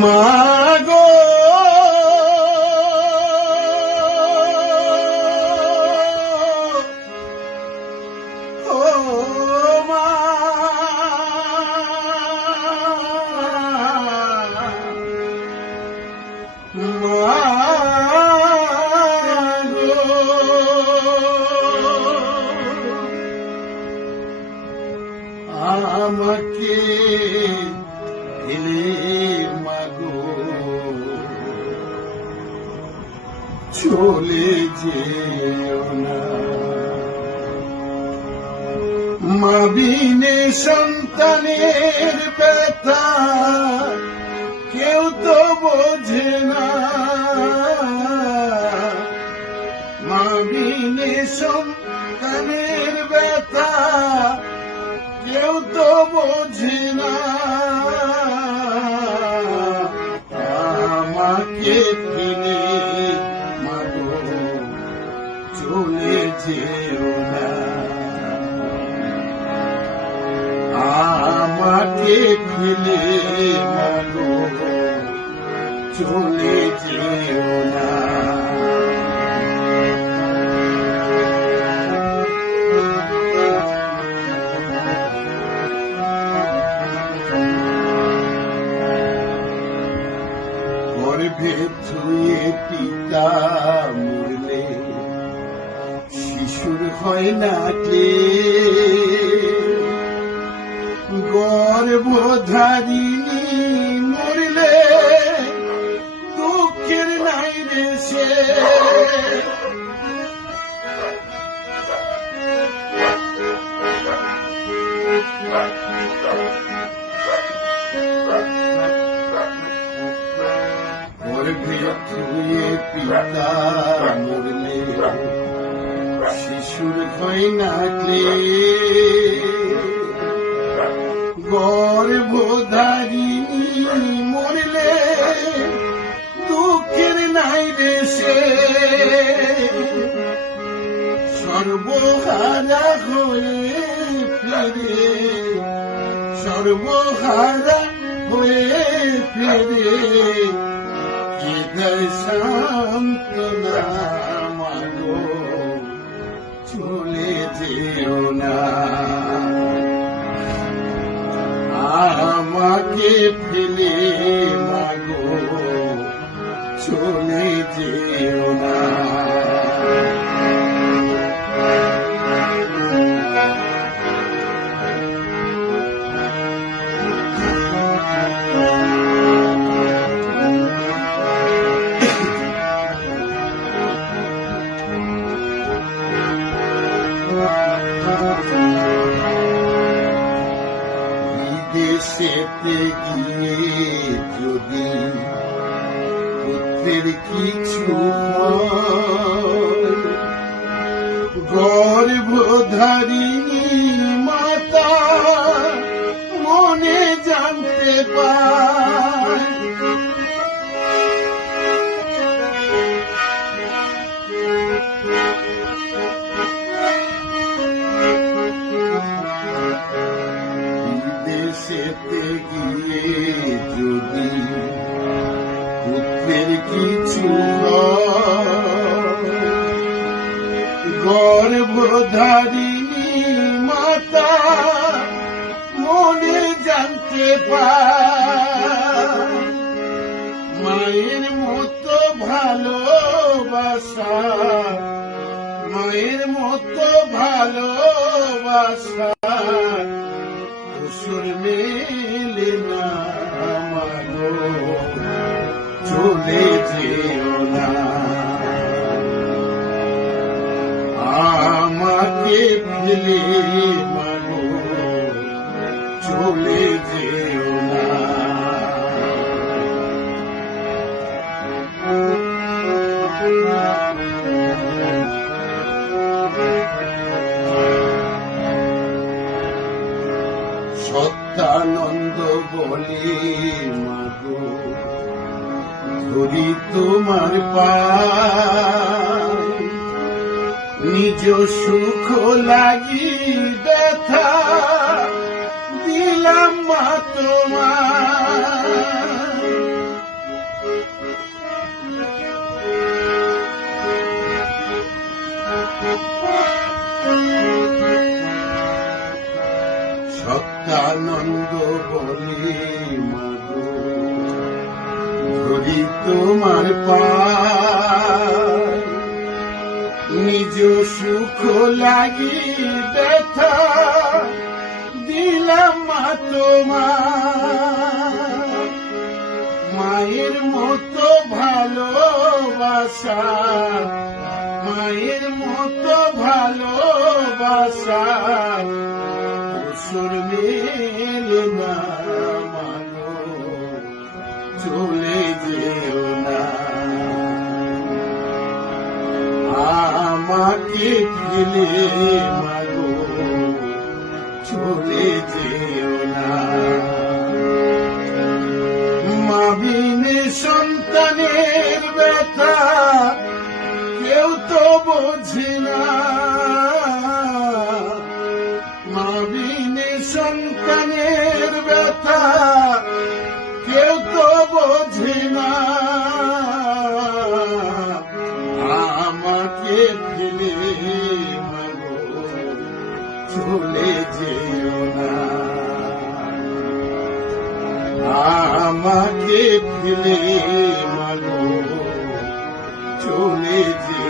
মাগো আমাকে এলে মাগো। চলে যেও না। মাবিনে সন্তানের ব্যথা কেউ তো বোঝে না। মাবিনে সন্তানের ব্যথা কেউ তো বোঝে না। আমাকে ফিরে মাগো, চলে যেও না। আমাকে ফেলে মাগো, চলে যেও না। গর্ভে ধুয়ে পিতা মরলে শিশুর হয় না কে? গর্ভধারিণী মরলে দুঃখের নাই রে সে। গর্ভে পিতা মরলে শিশুর হয় না গর্ভধারিণী মরলে দুঃখের নাই দেশে সর্বহারা হয়ে ফিরে সর্বহারা হয়ে ফিরে সান্ত্বনা মাগো চলে যেও না আমাকে যদি পুত্রের কিছু গর্ভধারিণী মাতা মনে জানতে পায় বিদেশেতে গিয়ে যদি পুত্রের কিছু গর্ভধারিণী মাতা মনে জানতে মায়ের মতো ভালোবাসা, মায়ের মতো ভালোবাসা। সুর মেলে না চলে যেও না। আমাকে ফেলে মাগো চলে যেও না। সত্যানন্দ বলে মাগো ধরি তোমার নিজ সুখ লাগি ব্যথা দিল দিলাম মা তোমার তোমার নিজ সুখ লাগি ব্যথা দিলাম তোমার মায়ের মতো ভালোবাসা, মায়ের মতো ভালোবাসা, অসুর মেলে না চলে যেও না আমাকে ফেলে মাগো ফেলে চলে যেও না। আমাকে ফেলে মাগো চলে যে